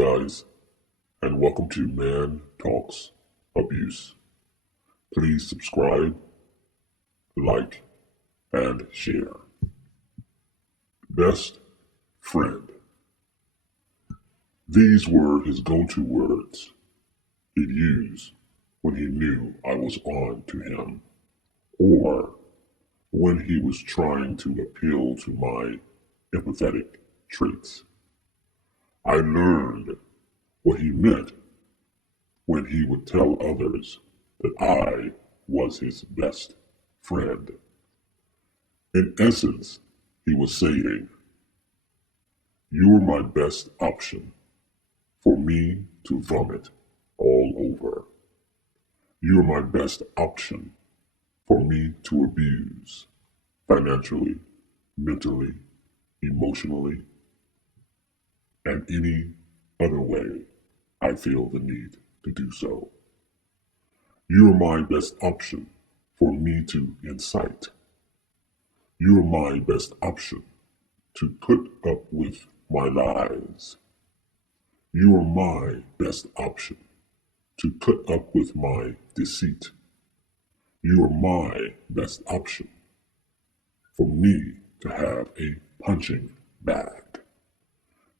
guys, and welcome to Man Talks Abuse. Please subscribe, like, and share. Best friend. These were his go-to words he'd use when he knew I was on to him, or when he was trying to appeal to my empathetic traits. I learned what he meant when he would tell others that I was his best friend. In essence, he was saying, "You're my best option for me to vomit all over. You're my best option for me to abuse financially, mentally, emotionally, and any other way I feel the need to do so. You're my best option for me to incite. You're my best option to put up with my lies. You're my best option to put up with my deceit. You're my best option for me to have a punching bag.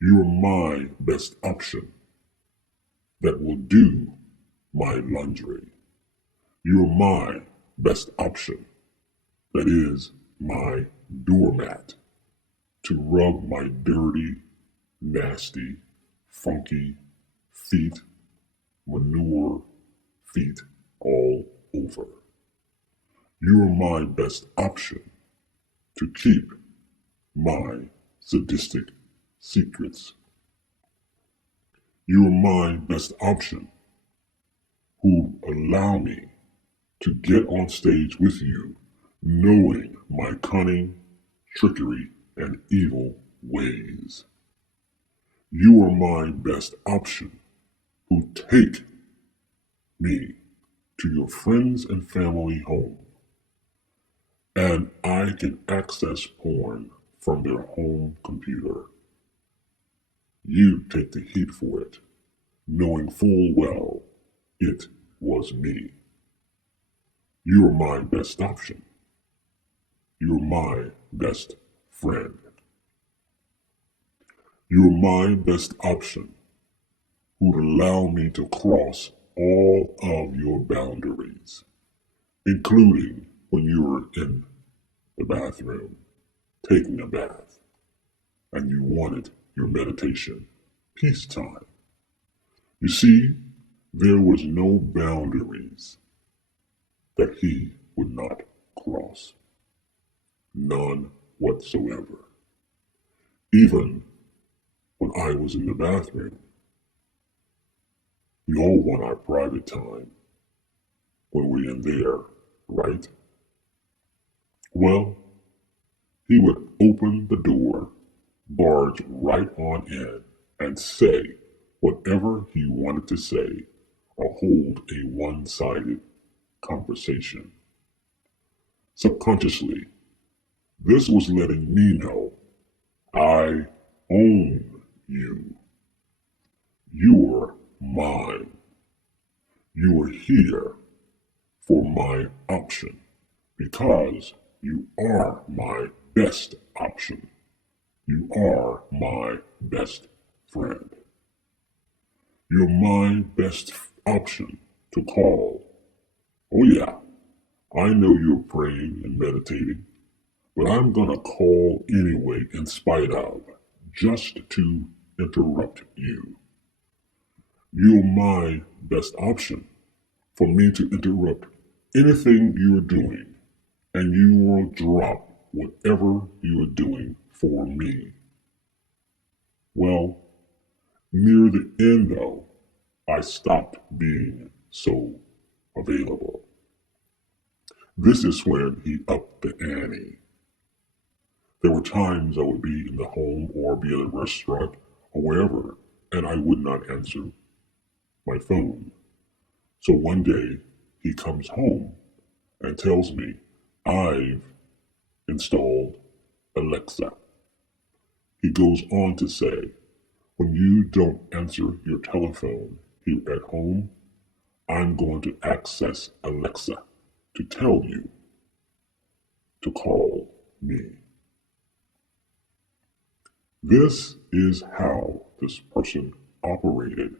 You're my best option that will do my laundry. You're my best option that is my doormat to rub my dirty, nasty, funky feet, manure feet all over. You're my best option to keep my sadistic secrets. You're my best option who allow me to get on stage with you knowing my cunning, trickery, and evil ways. You are my best option who take me to your friends and family home, and I can access porn from their home computer. You take the heat for it, knowing full well it was me. You are my best option. You're my best friend. You're my best option who'd allow me to cross all of your boundaries, including when you were in the bathroom taking a bath and you wanted your meditation peace time. You see, there was no boundaries that he would not cross. None whatsoever. Even when I was in the bathroom, we all want our private time when we're in there, right? Well, he would open the door, barge right on in, and say whatever he wanted to say, or hold a one-sided conversation. Subconsciously, this was letting me know I own you. You're mine. You are here for my option because you are my best option. You are my best friend. You're my best option to call. Oh yeah, I know you're praying and meditating, but I'm gonna call anyway in spite of, just to interrupt you. You're my best option for me to interrupt anything you're doing, and you will drop whatever you are doing for me. Well, near the end though, I stopped being so available. This is when he upped the ante. There were times I would be in the home or be at a restaurant or wherever, and I would not answer my phone. So one day he comes home and tells me I've installed Alexa. He goes on to say, When you don't answer your telephone here at home, I'm going to access Alexa to tell you to call me. This is how this person operated.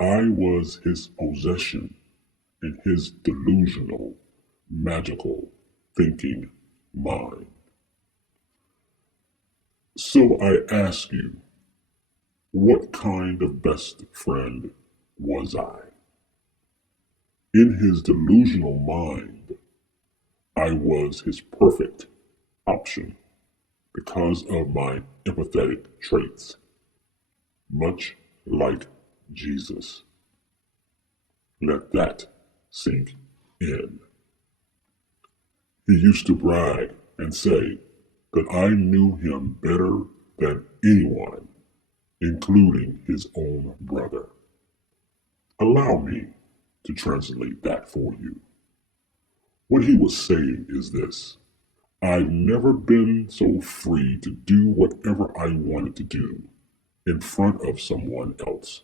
I was his possession in his delusional, magical thinking mind. So I ask you, what kind of best friend was I? In his delusional mind, I was his perfect option because of my empathetic traits, much like Jesus. Let that sink in. He used to brag and say that I knew him better than anyone, including his own brother. Allow me to translate that for you. What he was saying is this: I've never been so free to do whatever I wanted to do in front of someone else,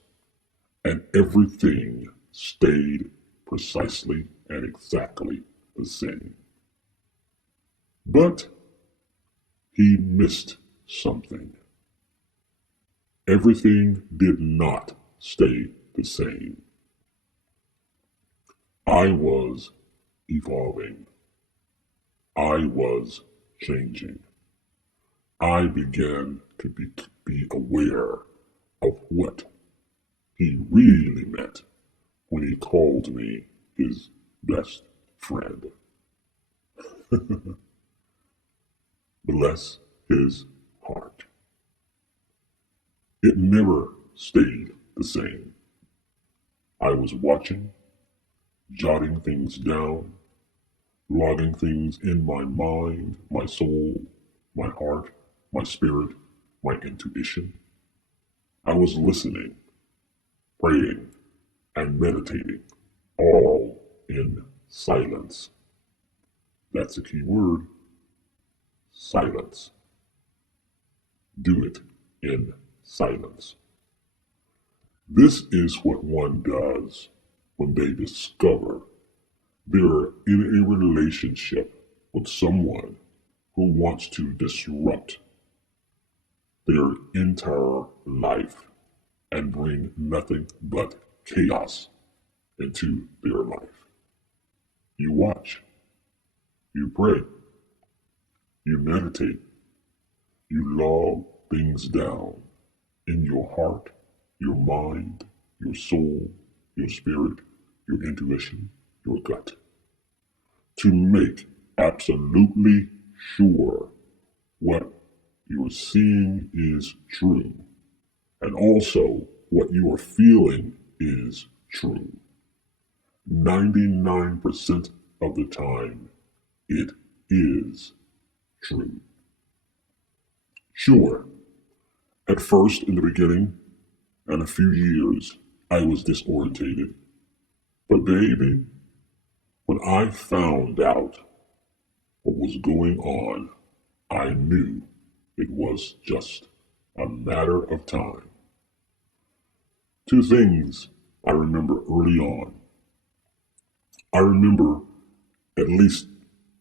and everything stayed precisely and exactly the same. But he missed something. Everything did not stay the same. I was evolving. I was changing. I began to be aware of what he really meant when he called me his best friend. Bless his heart. It never stayed the same. I was watching, jotting things down, logging things in my mind, my soul, my heart, my spirit, my intuition. I was listening, praying, and meditating, all in silence. That's a key word. Silence. Do it in silence. This is what one does when they discover they're in a relationship with someone who wants to disrupt their entire life and bring nothing but chaos into their life. You watch, you pray, you meditate, you log things down in your heart, your mind, your soul, your spirit, your intuition, your gut, to make absolutely sure what you're seeing is true, and also what you are feeling is true. 99% of the time, it is true. Sure, at first in the beginning, and a few years, I was disorientated. But baby, when I found out what was going on, I knew it was just a matter of time. Two things I remember early on. I remember at least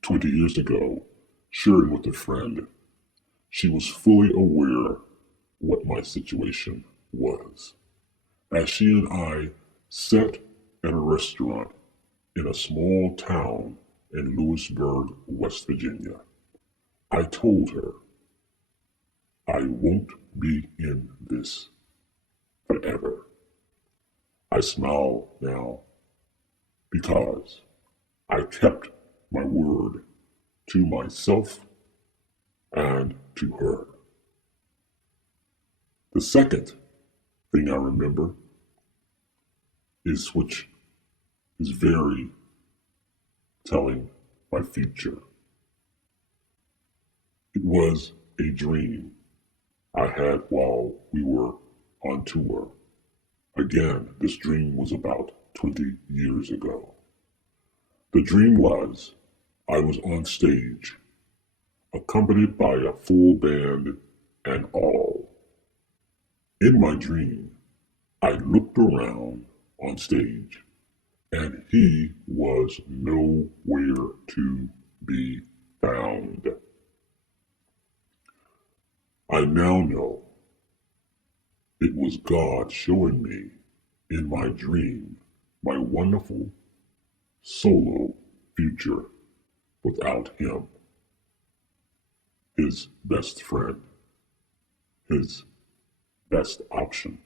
20 years ago sharing with a friend. She was fully aware what my situation was. As she and I sat at a restaurant in a small town in Lewisburg, West Virginia, I told her, I won't be in this forever. I smile now because I kept my word to myself and to her. The second thing I remember is which is very telling my future. It was a dream I had while we were on tour. Again, this dream was about 20 years ago. The dream was I was on stage, accompanied by a full band and all. In my dream, I looked around on stage, and he was nowhere to be found. I now know it was God showing me in my dream my wonderful solo future without him, his best friend, his best option.